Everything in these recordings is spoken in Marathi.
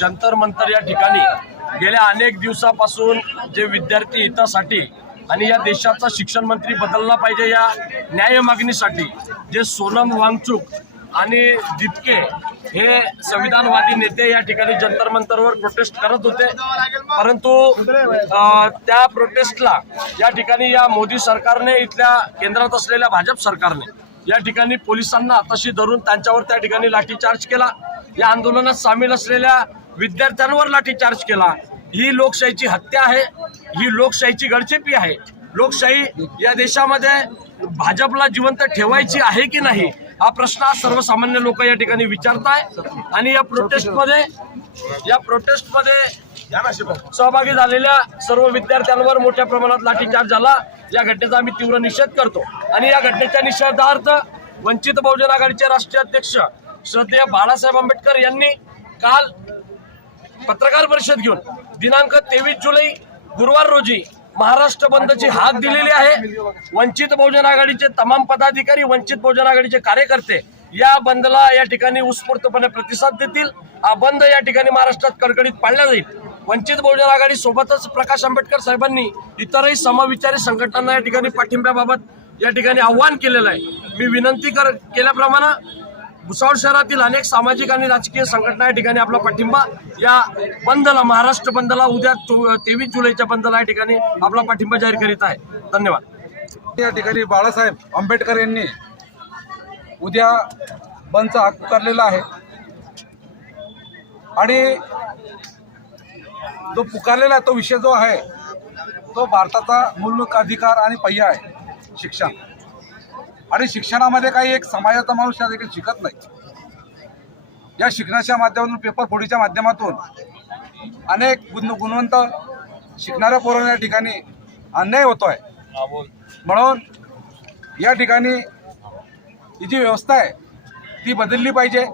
जंतर मंतर या ठिकाणी गेल्या अनेक दिवसापासून जे विद्यार्थी हितासाठी आणि या देशाचा शिक्षण मंत्री बदलला पाहिजे या न्याय मागणीसाठी जे सोनम वांगचुक आणि दिपके हे संविधानवादी नेते या ठिकाणी जंतर मंतरवर प्रोटेस्ट करत होते, परंतु त्या प्रोटेस्टला या ठिकाणी या मोदी सरकारने, इथल्या केंद्रात असलेल्या भाजप सरकारने या ठिकाणी पोलिसांना हाताशी धरून त्यांच्यावर त्या ठिकाणी लाठीचार्ज केला। या आंदोलनात सामील असलेल्या विद्यार्थ्यांवर लाठीचार्ज केला। ही लोकशाहीची हत्या आहे, ही लोकशाहीची गळचेपी आहे। लोकशाही या देशामध्ये भाजपला जिवंत ठेवायची आहे की नाही हा प्रश्न आज सर्वसामान्य लोक या ठिकाणी विचारताय। आणि या प्रोटेस्टमध्ये सहभागी झालेल्या सर्व विद्यार्थ्यांवर मोठ्या प्रमाणात लाठीचार्ज झाला। या घटनेचा आम्ही तीव्र निषेध करतो आणि या घटनेच्या निषेधार्थ वंचित बहुजन आघाडीचे राष्ट्रीय अध्यक्ष श्रद्धेय बाळासाहेब आंबेडकर यांनी काल पत्रकार परिषद घेऊन दिनांक 23 जुलै गुरुवार रोजी महाराष्ट्र बंदची हाक दिलेली आहे। वंचित बहुजन आघाडीचे तमाम पदाधिकारी, वंचित बहुजन आघाडीचे कार्यकर्ते या बंदला या ठिकाणी उत्स्फूर्तपणे प्रतिसाद देतील। हा बंद या ठिकाणी महाराष्ट्रात कडकडीत पाळला जाईल। वंचित बहुजन आघाडी सोबतच प्रकाश आंबेडकर साहेबांनी इतरही समविचारी संघटनांना या ठिकाणी पाठिंब्याबाबत या ठिकाणी आव्हान केलेलं आहे। मी विनंती केल्याप्रमाणे भुसावळ शहरातील अनेक सामाजिक आणि राजकीय संघटना या ठिकाणी आपला पाठिंबा या बंदला, महाराष्ट्र बंदला, उद्या 23 जुलैच्या बंदला या ठिकाणी आपला पाठिंबा जाहीर करीत आहे। धन्यवाद। या ठिकाणी बाळासाहेब आंबेडकर यांनी उद्या बंदचा हाक पुकारलेला आहे आणि जो पुकारलेला तो विषय जो आहे तो भारताचा मूलभूत अधिकार आणि पहिया आहे, शिक्षण। आणि शिक्षणामध्ये काही एक समाजाचा माणूस या देखील शिकत नाही। या शिक्षणाच्या माध्यमातून, पेपर फोडीच्या माध्यमातून अनेक गुणवंत शिकणाऱ्या पोरांना या ठिकाणी अन्याय होतोय। म्हणून या ठिकाणी ही जी व्यवस्था आहे ती बदलली पाहिजे।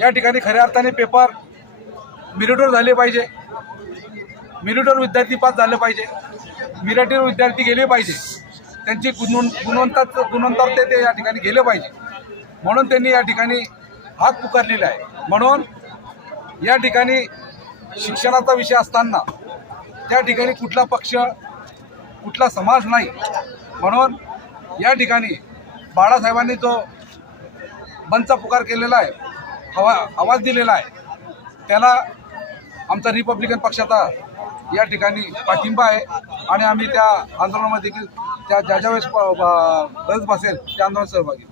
या ठिकाणी खऱ्या अर्थाने पेपर मेरिटवर झाले पाहिजे, मेरिटवर विद्यार्थी पास झाले पाहिजे, मेरिटवर विद्यार्थी गेले पाहिजे, त्यांची गुणवंतता ते या ठिकाणी गेले पाहिजे। म्हणून त्यांनी या ठिकाणी हाक पुकारलेला आहे। म्हणून या ठिकाणी शिक्षणाचा विषय असताना त्या ठिकाणी कुठला पक्ष, कुठला समाज नाही। म्हणून या ठिकाणी बाळासाहेबांनी जो बंदचा पुकार केलेला आहे, आवाज दिलेला आहे, त्याला आमचा रिपब्लिकन पक्षाचा या ठिकाणी पाठिंबा आहे आणि आम्ही त्या आंदोलनामध्ये देखील ज्या वेळेस गरज भासेल त्या आंदोलनात सहभागी।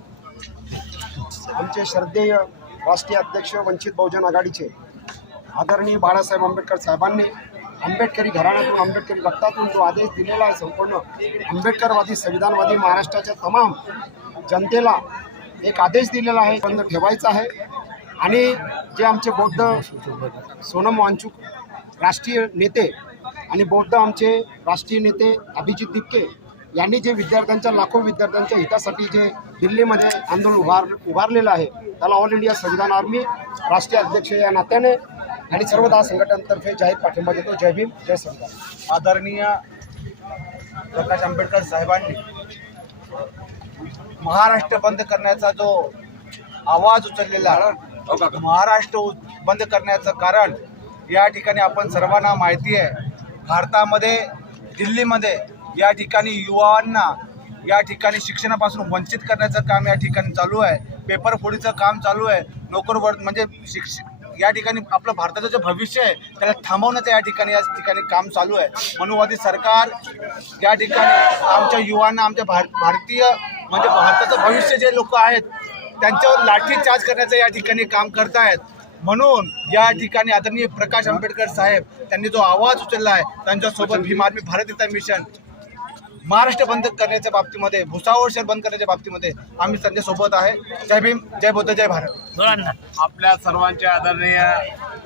आमचे श्रद्धेय राष्ट्रीय अध्यक्ष वंचित बहुजन आघाडीचे आदरणीय बाळासाहेब आंबेडकर साहेबांनी आंबेडकरी घराण्यातून, आंबेडकरी रक्तातून जो आदेश दिलेला आहे, संपूर्ण आंबेडकरवादी, संविधानवादी महाराष्ट्राच्या तमाम जनतेला एक आदेश दिलेला आहे, बंद ठेवायचा आहे। आणि जे आमचे बौद्ध सोनम वांगचुक राष्ट्रीय नेते आणि बौद्ध आमचे राष्ट्रीय नेते अभिजित दिपके यांनी जे विद्यार्थ्यांच्या, लाखो विद्यार्थ्यांच्या हितासाठी जे दिल्लीमध्ये आंदोलन उभारलेलं आहे, त्याला ऑल इंडिया संविधान आर्मी राष्ट्रीय अध्यक्ष या नात्याने आणि सर्व 10 संघटनांतर्फे जाहीर पाठिंबा देतो। जय भीम, जय संविधान। आदरणीय प्रकाश आंबेडकर साहेबांनी महाराष्ट्र बंद करण्याचा जो आवाज उचललेला आहे, महाराष्ट्र बंद करण्याचं कारण या ठिकाणी आपण सर्वांना माहिती आहे, भारतामध्ये दिल्लीमध्ये या ठिकाणी युवांना या ठिकाणी शिक्षणापासून वंचित करण्याचं काम या ठिकाणी चालू आहे। पेपर फोडीचं काम चालू आहे। नोकरवर म्हणजे या ठिकाणी आपलं भारताचं जे भविष्य आहे त्याला थांबवण्याचं या ठिकाणी काम चालू आहे। मनुवादी सरकार या ठिकाणी आमच्या युवांना, आमच्या भारतीय म्हणजे भारताचं भविष्य जे लोक आहेत त्यांच्यावर लाठीचार्ज करण्याचं या ठिकाणी काम करतायत। म्हणून या ठिकाणी आदरणीय प्रकाश आंबेडकर साहेब त्यांनी जो आवाज उचलला आहे, त्यांच्यासोबत भीम आर्मी भारत इथं मिशन महाराष्ट्र बंद करण्याच्या बाबतीमध्ये, भुसावळ शहर बंद करण्याच्या बाबतीमध्ये आम्ही त्यांच्यासोबत आहे। जय भीम, जय बौद्ध, जय भारत। आपल्या सर्वांचे आदरणीय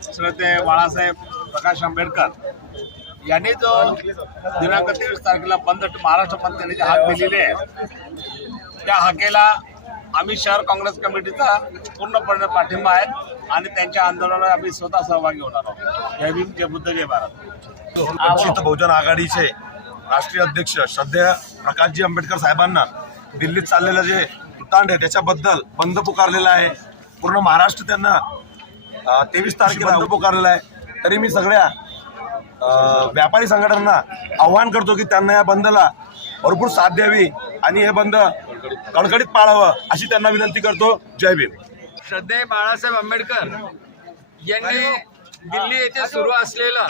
श्रद्धेय बाळासाहेब प्रकाश आंबेडकर यांनी जो दिनांक 23 तारखेला महाराष्ट्र बंद करण्याची हाक दिलेली आहे, त्या हाकेला आम्ही शहर काँग्रेस कमिटीचा पूर्णपणे पाठिंबा आहे आणि त्यांच्या आंदोलनात आम्ही स्वतः सहभागी होणार आहोत। जय भीम, जय बुद्ध, जय भारत। वंचित बहुजन आघाडीचे राष्ट्रीय अध्यक्ष श्रद्धेय प्रकाशजी आंबेडकर साहेबांना दिल्लीत चाललेलं जे उतांड आहे त्याच्याबद्दल बंद पुकारलेला आहे। पूर्ण महाराष्ट्र त्यांना 23 तारखेला बंद पुकारलेला आहे. तरी मी सगळ्या व्यापारी संघटनांना आव्हान करतो की त्यांना या बंदला भरपूर साथ द्यावी आणि हे बंद कडकडीत पाळावं अशी त्यांना विनंती करतो. जय भीम. श्रद्धेय बाळासाहेब आंबेडकर यांनी दिल्ली येथे सुरू असलेलं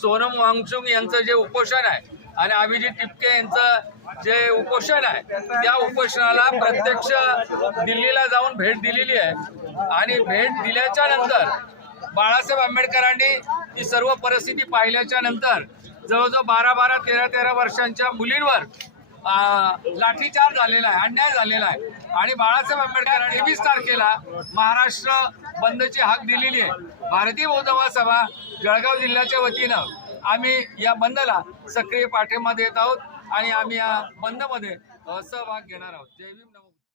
सोनम वांगचुक यांचं जे उपोषण आहे आणि अभिजित टिपके यांचं जे उपोषण आहे त्या उपोषणाला प्रत्यक्ष दिल्लीला जाऊन भेट दिलेली आहे आणि भेट दिल्याच्या नंतर बाळासाहेब आंबेडकरांनी ती सर्व परिस्थिती पाहिल्याच्या नंतर जवळजवळ 12-12, 13-13 वर्षांच्या मुलींवर लाठीचार्ज झालेला आहे, अन्याय झालेला आहे आणि बाळासाहेब आंबेडकरांनी 23 तारखेला महाराष्ट्र बंदची हाक दिलेली आहे. भारतीय बौद्ध सभा जळगाव जिल्ह्याच्या वतीनं आम्ही या बंदला सक्रिय पाठिंबा देत आहोत आणि आम्ही या बंदमध्ये सहभाग घेणार आहोत. जय भीम.